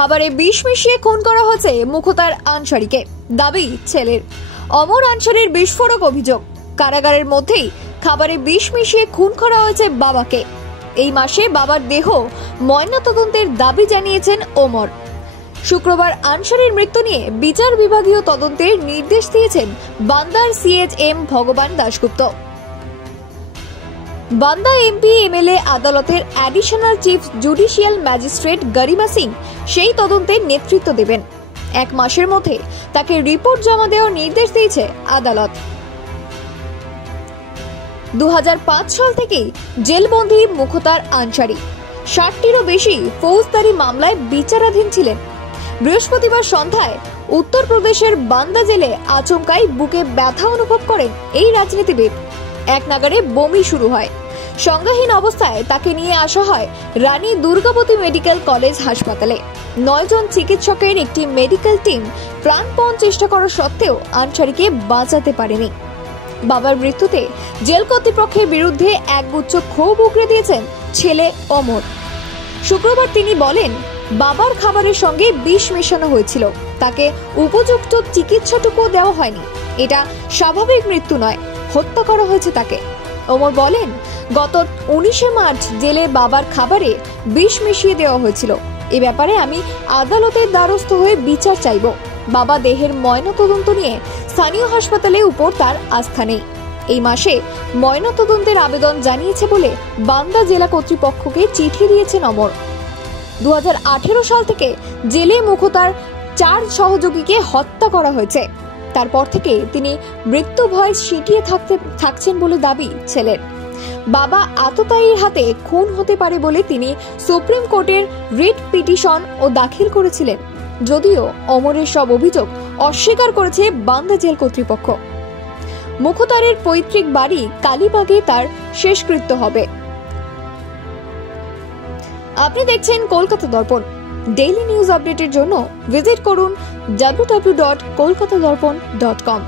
খাবারে বিষ মিশিয়ে খুন করা হয়েছে মুখতার আনসারীকে, দাবি ছেলের। অমর আনসারীর বিস্ফোরক অভিযোগ, কারাগারের মধ্যেই খাবারে বিষ মিশিয়ে খুন করা হয়েছে বাবাকে। এই মাসে বাবার দেহ ময়নাতদন্তের দাবি জানিয়েছেন ওমর। শুক্রবার আনসারীর মৃত্যু নিয়ে বিচার বিভাগীয় তদন্তের নির্দেশ দিয়েছেন বান্দার সিএইচএম ভগবান দাশগুপ্ত। বান্দা এমপি এমএলএ আদালতের অ্যাডিশনাল চিফ জুডিশিয়াল ম্যাজিস্ট্রেট গরিমা সিং সেই তদন্তের নেতৃত্ব দেবেন। 1 মাসের মধ্যে তাকে রিপোর্ট জমা দেওয়ার নির্দেশ দিয়েছে আদালত। 2005 সাল থেকেই জেলবন্দী মুখতার আনসারী 60টিরও বেশি ফৌজদারি মামলায় বিচারাধীন ছিলেন। বৃহস্পতিবার সন্ধ্যায় উত্তরপ্রদেশের বান্দা জেলে আচমকাই বুকে ব্যথা অনুভব করেন এই রাজনীতিবিদ। এক নাগাড়ে বমি শুরু হয়। সংজ্ঞাহীন অবস্থায় তাকে নিয়ে আসা হয় রানী দুর্গাবতী মেডিকেল কলেজ হাসপাতালে। 9 জন চিকিৎসকের একটি মেডিকেল টিম প্রাণপণ চেষ্টা করা সত্ত্বেও আনসারীকে বাঁচাতে পারেনি। বাবার মৃত্যুতে জেল কর্তৃপক্ষের বিরুদ্ধে একগুচ্ছ ক্ষোভ উগরে দিয়েছেন ছেলে অমর। শুক্রবার তিনি বলেন, বাবার খাবারের সঙ্গে বিষ মেশানো হয়েছিল, তাকে উপযুক্ত চিকিৎসাটুকু দেওয়া হয়নি। এটা স্বাভাবিক মৃত্যু নয়, হত্যা করা হয়েছে তাকে। ওমর বলেন, গত 19শে মার্চ জেলে বাবার খাবারে বিষ মিশিয়ে দেওয়া হয়েছিল। এ ব্যাপারে আমি আদালতের দ্বারস্থ হয়ে বিচার চাইব। বাবা দেহের ময়নাতদন্ত নিয়ে স্থানীয় হাসপাতালের উপর তার আস্থা নেই। এই মাসে ময়নাতদন্তের আবেদন জানিয়েছে বলে বান্দা জেলা কর্তৃপক্ষকে চিঠি দিয়েছেন অমর। 2018 সাল থেকে জেলে মুখতার 4 সহযোগীকে হত্যা করা হয়েছে। তারপর থেকে তিনি মৃত্যু ভয়ে সিটিয়ে থাকছেন বলে দাবি ছেলের। বাবা আততায়ীর হাতে খুন হতে পারে বলে তিনি সুপ্রিম কোর্টের রিট পিটিশন ও দাখিল করেছিলেন, যদিও অমরের সব অভিযোগ অস্বীকার করেছে বান্দা জেল কর্তৃপক্ষ। মুখতারের পৈতৃক বাড়ি কালীবাগে তার শেষকৃত্য হবে। আপনি দেখছেন কলকাতা দর্পণ। ডেইলি নিউজ আপডেটের জন্য ভিজিট করুন www.kolkatadarpon.com।